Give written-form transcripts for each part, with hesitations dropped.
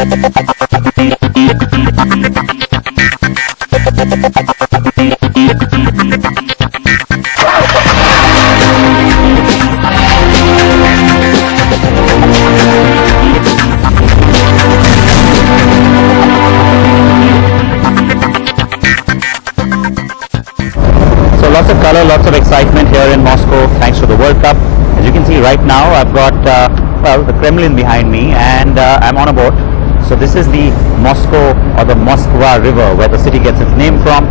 Lots of color, lots of excitement here in Moscow thanks to the World Cup. As you can see right now, I've got well, the Kremlin behind me, and I'm on a boat. So this is the Moscow or the Moskva River, where the city gets its name from.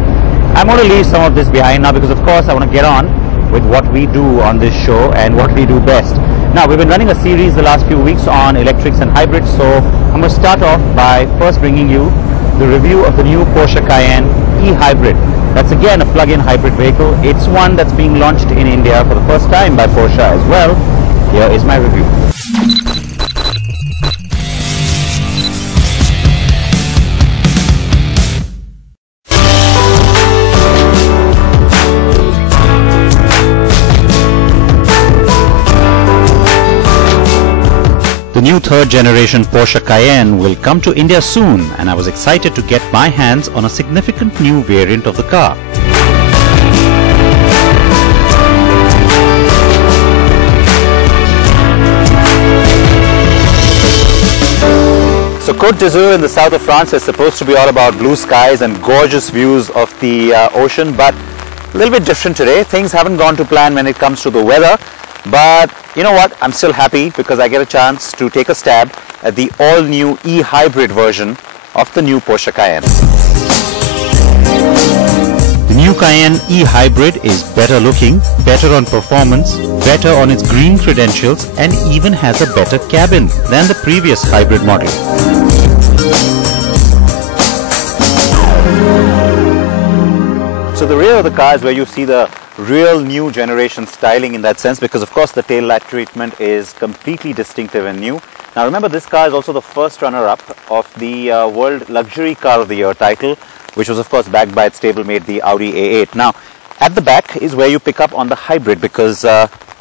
I'm going to leave some of this behind now because of course I want to get on with what we do on this show and what we do best. Now, we've been running a series the last few weeks on electrics and hybrids, so I'm going to start off by first bringing you the review of the new Porsche Cayenne e-hybrid. That's again a plug-in hybrid vehicle. It's one that's being launched in India for the first time by Porsche as well. Here is my review. The new third-generation Porsche Cayenne will come to India soon, and I was excited to get my hands on a significant new variant of the car. So Côte d'Azur in the south of France is supposed to be all about blue skies and gorgeous views of the ocean, but a little bit different today. Things haven't gone to plan when it comes to the weather. But you know what, I'm still happy because I get a chance to take a stab at the all-new e-hybrid version of the new Porsche Cayenne. The new Cayenne e-hybrid is better looking, better on performance, better on its green credentials, and even has a better cabin than the previous hybrid model. So the rear of the car is where you see the real new generation styling in that sense, because of course the tail light treatment is completely distinctive and new. Now remember, this car is also the first runner-up of the World Luxury Car of the Year title, which was of course backed by its stablemate, the Audi A8. Now at the back is where you pick up on the hybrid, because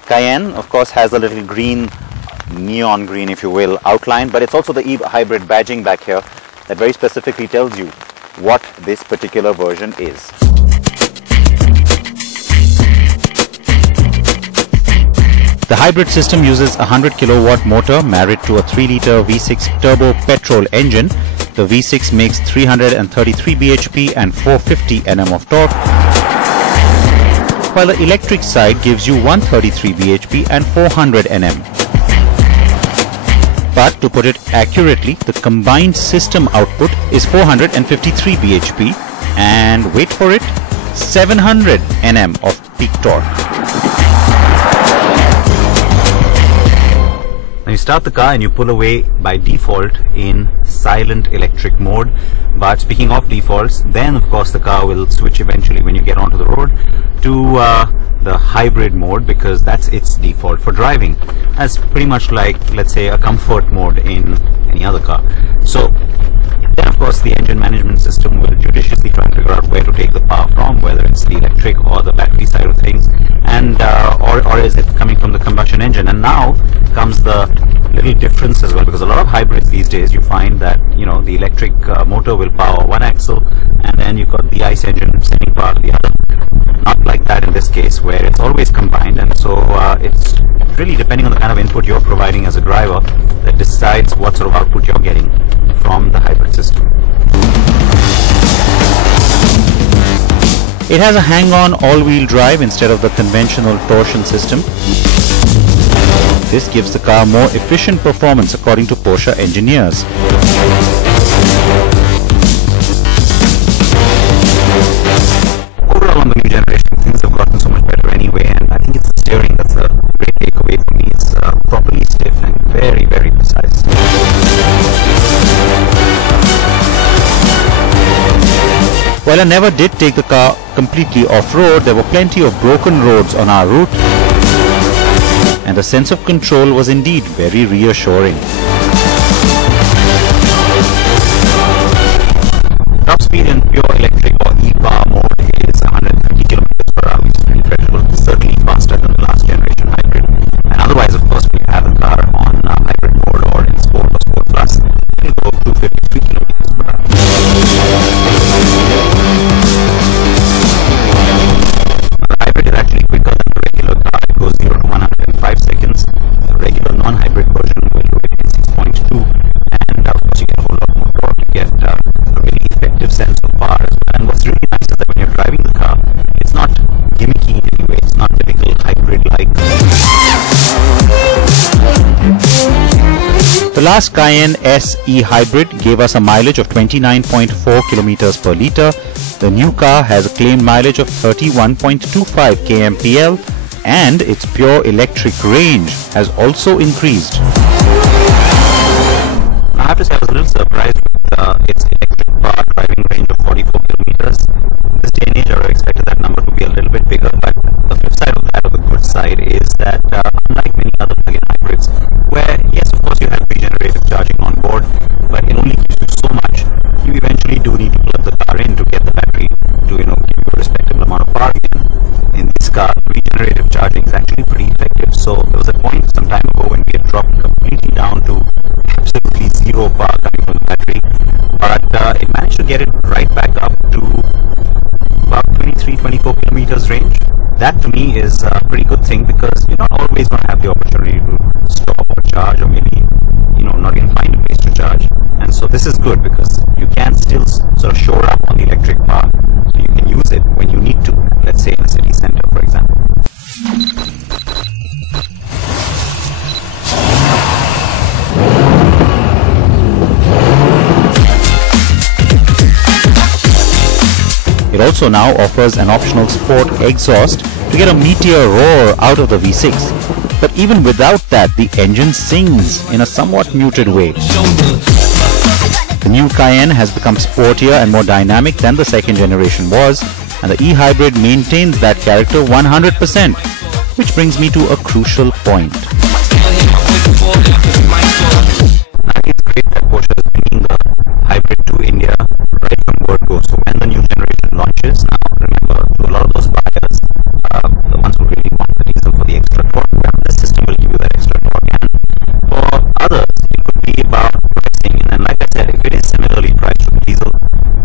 Cayenne of course has a little green, neon green if you will, outline, but it's also the e-hybrid badging back here that very specifically tells you what this particular version is. The hybrid system uses a 100 kilowatt motor married to a 3-litre V6 turbo petrol engine. The V6 makes 333 bhp and 450 Nm of torque, while the electric side gives you 133 bhp and 400 Nm. But to put it accurately, the combined system output is 453 bhp and, wait for it, 700 Nm of peak torque. Now you start the car and you pull away by default in silent electric mode. But speaking of defaults, then of course the car will switch eventually when you get onto the road to the hybrid mode, because that's its default for driving. That's pretty much like, let's say, a comfort mode in any other car. So then of course the engine management system will judiciously try and figure out where to take the power from, whether it's the electric or the battery side of things, and or is it coming from the combustion engine. And now comes the little difference as well, because a lot of hybrids these days you find that, you know, the electric motor will power one axle and then you've got the ICE engine sending power to the other. Not like that in this case, where it's always combined, and so it's really depending on the kind of input you're providing as a driver that decides what sort of output you're getting from the hybrid system. It has a hang-on all-wheel drive instead of the conventional torsion system. This gives the car more efficient performance according to Porsche engineers. Overall on the new generation, things have gotten so much better anyway, and I think it's the steering that's a great takeaway for me. It's properly stiff and very, very precise. While I never did take the car completely off-road, there were plenty of broken roads on our route, and the sense of control was indeed very reassuring. Top speed in pure electric or e-power mode is 150 km/h, which is incredible, certainly faster than the last generation hybrid. And otherwise, of course, we have the car on hybrid mode or in Sport or Sport Plus, it will go 253 kilometers per hour. The hybrid is actually quicker than the regular car. It goes 0 to 100 in 5 seconds. The regular non-hybrid version will do it in 6.2, and of course you get a whole lot more torque. You get a really effective sense of power as well. And what's really nice is that when you're driving the car, it's not gimmicky in any way. It's not typical hybrid-like. The last Cayenne SE Hybrid gave us a mileage of 29.4 kilometers per litre. The new car has a claimed mileage of 31.25 kmpl, and its pure electric range has also increased. I have to say I was a little surprised with its electric power driving range of 44 kilometers. In this day and age I would have expected that number to be a little bit bigger, but the flip side of that, or the good side, is that unlike many other plug-in hybrids, where yes, of course you have regenerative charging on board, but it only gives you so much. You eventually do need to plug the car in to get the battery to, give you a respectable amount of power again. In this car, regenerative charging is actually pretty effective. So there was a point some time ago when we had dropped completely down to absolutely zero power coming from the battery, but it managed to get it right back up to about 23-24 kilometers range. That to me is a pretty good thing, because you're not always going to have the opportunity to stop or charge, or maybe not even find a place to charge. And so this is good, because you can still sort of shore up on the electric power, so you can use it when you need to, let's say in a city center, for example. It also now offers an optional sport exhaust to get a meteor roar out of the V6. But even without that, the engine sings in a somewhat muted way. The new Cayenne has become sportier and more dynamic than the second generation was, and the e-hybrid maintains that character 100%, which brings me to a crucial point. I think it's great that Porsche is bringing the hybrid to India right from word go. So when the new generation launches, now remember, to a lot of those buyers, the ones who really want the diesel for the extra torque, this system will give you that extra torque. And for others, it could be about pricing. And then, like I said, if it is similarly priced to the diesel,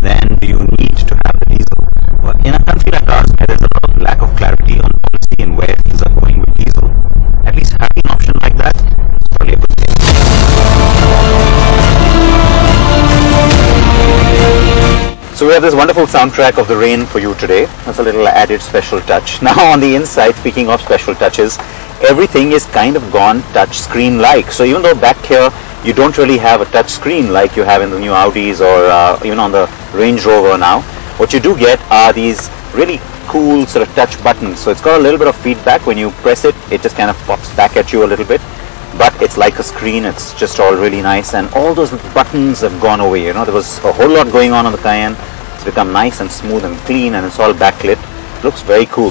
then do you need to have the diesel? Well, in a country like ours, where there's a lot of lack of clarity on policy and where things are going with diesel, at least having an option like that is probably a good thing. So we have this wonderful soundtrack of the rain for you today. That's a little added special touch. Now on the inside, speaking of special touches, everything is kind of gone touch screen like. So even though back here you don't really have a touch screen like you have in the new Audis or even on the Range Rover now, what you do get are these really cool sort of touch buttons. So it's got a little bit of feedback. When you press it, it just kind of pops back at you a little bit. But it's like a screen, it's just all really nice, and all those buttons have gone away. There was a whole lot going on the Cayenne. It's become nice and smooth and clean, and it's all backlit. It looks very cool.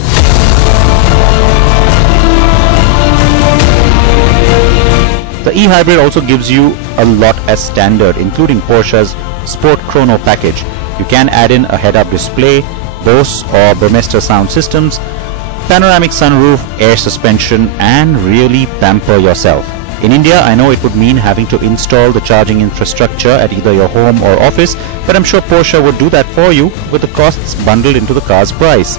The e-hybrid also gives you a lot as standard, including Porsche's Sport Chrono package. You can add in a head-up display, Bose or Burmester sound systems, panoramic sunroof, air suspension, and really pamper yourself. In India, I know it would mean having to install the charging infrastructure at either your home or office, but I'm sure Porsche would do that for you with the costs bundled into the car's price.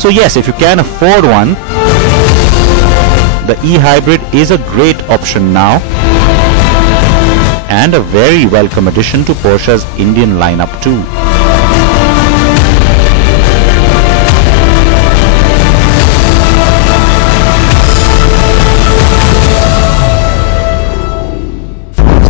So yes, if you can afford one, the e-hybrid is a great option now, and a very welcome addition to Porsche's Indian lineup too.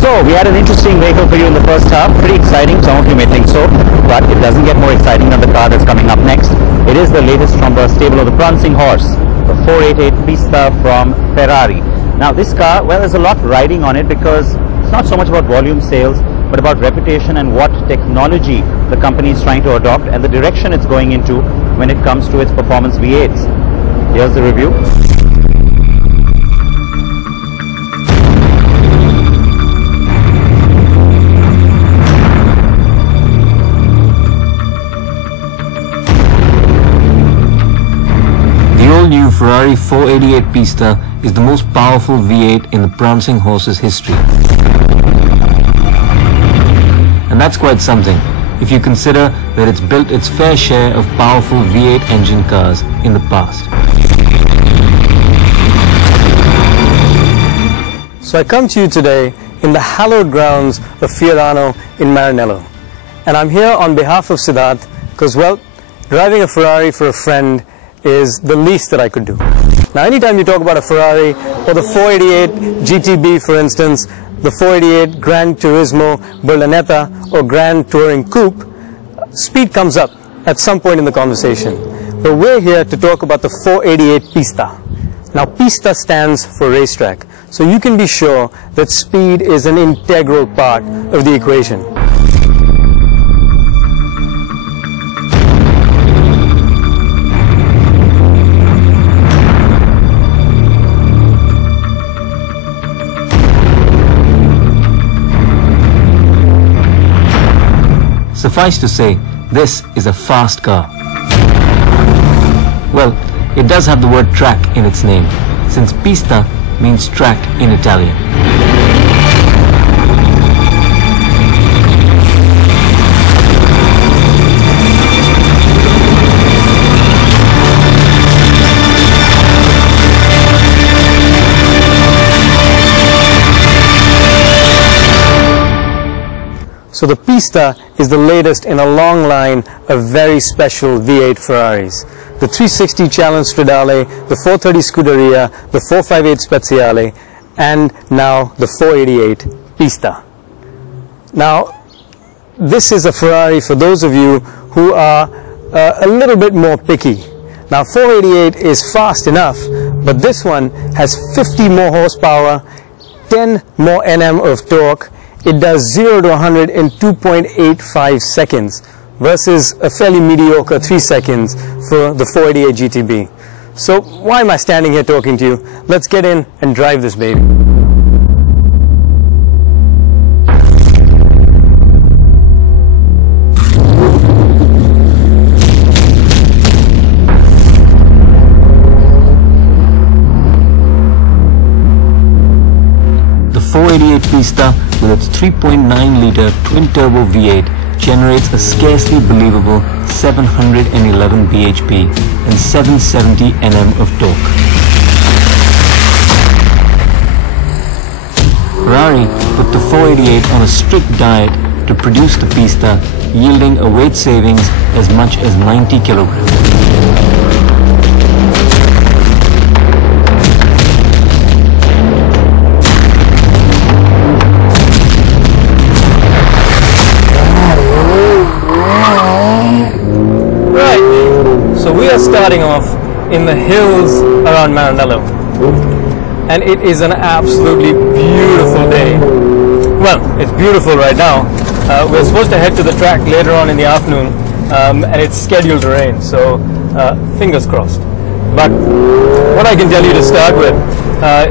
So we had an interesting vehicle for you in the first half, pretty exciting, some of you may think so, but it doesn't get more exciting than the car that's coming up next. It is the latest from the stable of the Prancing Horse, the 488 Pista from Ferrari. Now this car, well, there's a lot riding on it because it's not so much about volume sales, but about reputation and what technology the company is trying to adopt and the direction it's going into when it comes to its performance V8s. Here's the review. New Ferrari 488 Pista is the most powerful V8 in the prancing horse's history. And that's quite something, if you consider that it's built its fair share of powerful V8 engine cars in the past. So I come to you today in the hallowed grounds of Fiorano in Maranello. And I'm here on behalf of Siddharth because, well, driving a Ferrari for a friend is the least that I could do. Now, anytime you talk about a Ferrari or the 488 GTB, for instance, the 488 Gran Turismo Berlinetta or Grand Touring Coupe, speed comes up at some point in the conversation. But we're here to talk about the 488 Pista. Now, Pista stands for racetrack, so you can be sure that speed is an integral part of the equation. Suffice to say, this is a fast car. Well, it does have the word track in its name, since Pista means track in Italian. So the Pista is the latest in a long line of very special V8 Ferraris. The 360 Challenge Stradale, the 430 Scuderia, the 458 Speziale, and now the 488 Pista. Now, this is a Ferrari for those of you who are a little bit more picky. Now, 488 is fast enough, but this one has 50 more horsepower, 10 more Nm of torque. It does 0 to 100 in 2.85 seconds versus a fairly mediocre 3 seconds for the 488 GTB. So why am I standing here talking to you? Let's get in and drive this baby. The 488 Pista with its 3.9-litre twin-turbo V8 generates a scarcely believable 711 bhp and 770 Nm of torque. Ferrari put the 488 on a strict diet to produce the Pista, yielding a weight savings as much as 90 kilograms. So we are starting off in the hills around Maranello, and it is an absolutely beautiful day. Well, it's beautiful right now. We're supposed to head to the track later on in the afternoon, and it's scheduled to rain, so fingers crossed. But what I can tell you to start with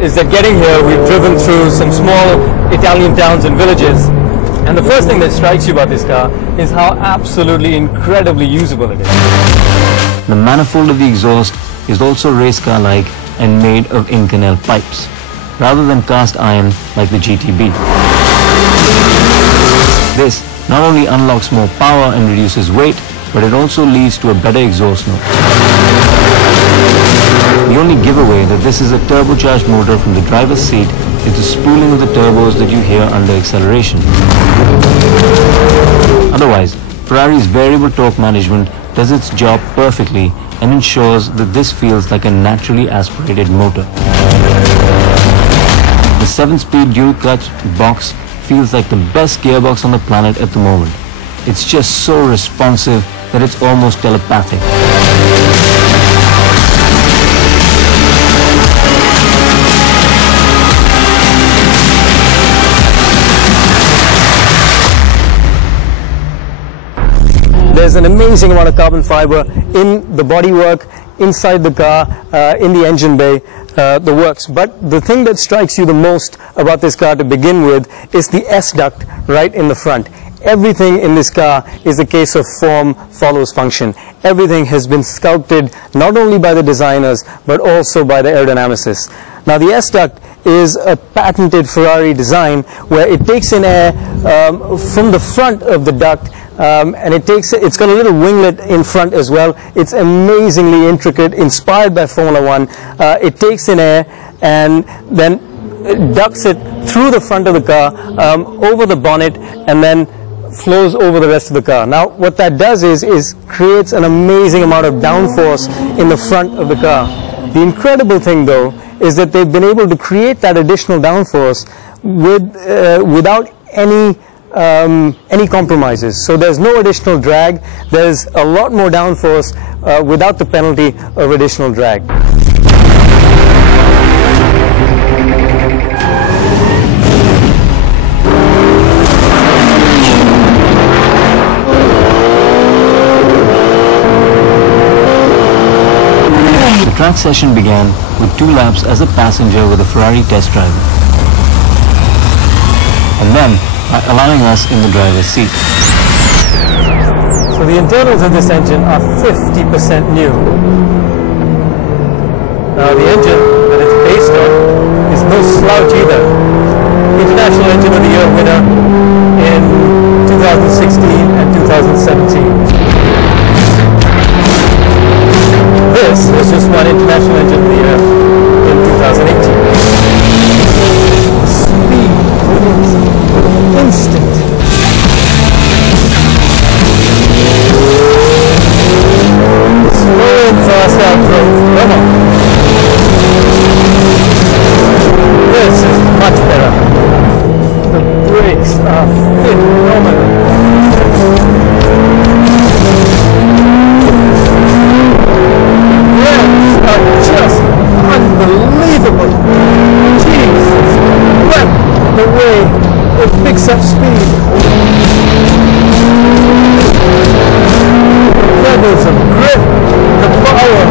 is that getting here, we've driven through some small Italian towns and villages, and the first thing that strikes you about this car is how absolutely incredibly usable it is. The manifold of the exhaust is also race car-like and made of Inconel pipes, rather than cast iron like the GTB. This not only unlocks more power and reduces weight, but it also leads to a better exhaust note. The only giveaway that this is a turbocharged motor from the driver's seat is the spooling of the turbos that you hear under acceleration. Otherwise, Ferrari's variable torque management does its job perfectly and ensures that this feels like a naturally aspirated motor. The 7-speed dual-clutch box feels like the best gearbox on the planet at the moment. It's just so responsive that it's almost telepathic. There's an amazing amount of carbon fiber in the bodywork, inside the car, in the engine bay, the works. But the thing that strikes you the most about this car to begin with is the S-duct right in the front. Everything in this car is a case of form follows function. Everything has been sculpted not only by the designers but also by the aerodynamicists. Now the S-duct is a patented Ferrari design where it takes in air from the front of the duct, and it's got a little winglet in front as well. It's amazingly intricate, inspired by Formula One. It takes in air and then ducts it through the front of the car, over the bonnet, and then flows over the rest of the car. Now what that does is creates an amazing amount of downforce in the front of the car. The incredible thing though is that they've been able to create that additional downforce without any compromises. So there's no additional drag. There's a lot more downforce without the penalty of additional drag. The track session began with 2 laps as a passenger with a Ferrari test driver, and then by allowing us in the driver's seat. So the internals of this engine are 50% new. Now the engine that it's based on is no slouch either. International Engine of the Year winner in 2016 and 2017. This was just won International Engine of the Year in 2018. The speed is instant. Slow and fast outgrowth. Come on. This is much better. The brakes are phenomenal. Just unbelievable. Jesus, what the way it picks up speed. Levels of grip, the power,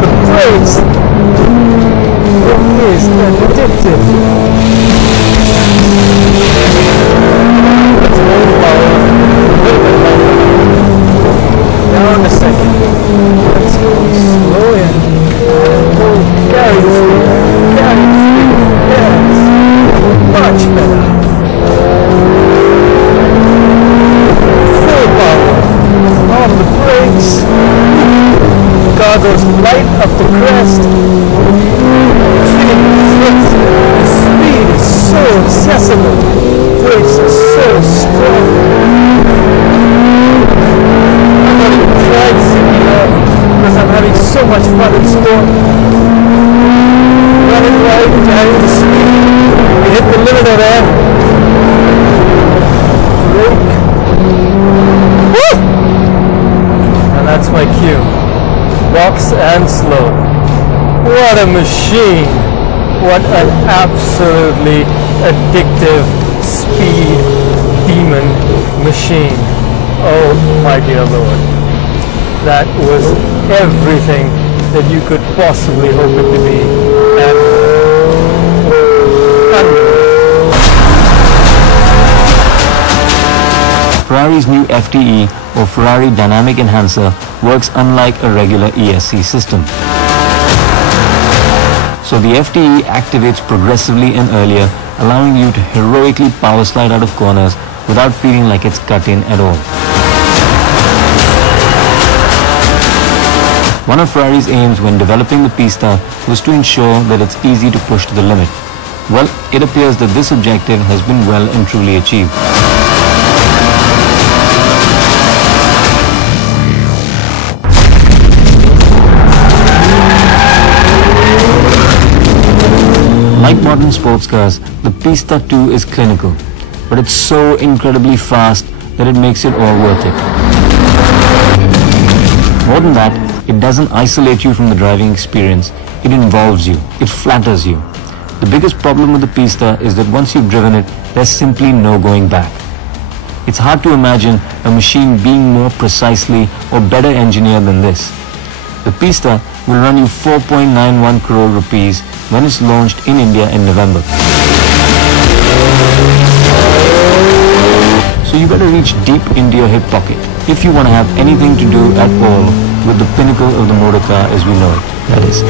the brakes. It is addictive. Let's hold the power a little bit longer. Down a second. Let's go slow in. Carry the speed. Yes. Much better. Full power. On the brakes. Car goes light up the crest. The speed is so accessible. Brakes are so strong. I'm not even trying to see me off because I'm having so much fun in sport. Running right, carrying the speed. We hit the limit of air. Brake. Woo! And that's my cue. Box and slow. What a machine. What an absolutely addictive speed demon machine. Oh my dear Lord. That was everything that you could possibly hope it to be. And Ferrari's new FDE, or Ferrari Dynamic Enhancer, works unlike a regular ESC system. So the FDE activates progressively and earlier, allowing you to heroically power slide out of corners without feeling like it's cut in at all. One of Ferrari's aims when developing the Pista was to ensure that it's easy to push to the limit. Well, it appears that this objective has been well and truly achieved. Like modern sports cars, the Pista 2 is clinical, but it's so incredibly fast that it makes it all worth it. More than that, it doesn't isolate you from the driving experience, it involves you, it flatters you. The biggest problem with the Pista is that once you've driven it, there's simply no going back. It's hard to imagine a machine being more precisely or better engineered than this. The Pista will run you 4.91 crore rupees when it's launched in India in November. So you better reach deep into your hip pocket if you want to have anything to do at all with the pinnacle of the motor car as we know it, that is.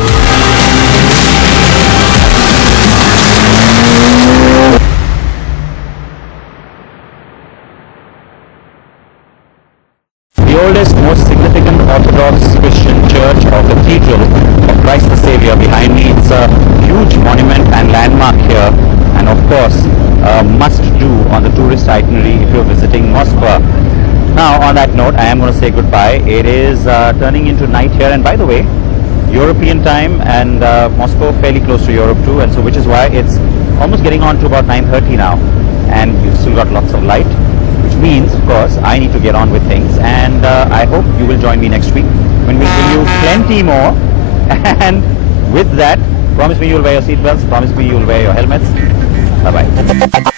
Cathedral of Christ the Savior behind me. It's a huge monument and landmark here, and of course a must-do on the tourist itinerary if you're visiting Moscow. Now, on that note, I am going to say goodbye. It is turning into night here, and by the way, European time, and Moscow fairly close to Europe too, and so which is why it's almost getting on to about 9:30 now, and you've still got lots of light, which means, of course, I need to get on with things, and I hope you will join me next week when we bring you plenty more. And with that, promise me you'll wear your seatbelts, promise me you'll wear your helmets. Bye bye.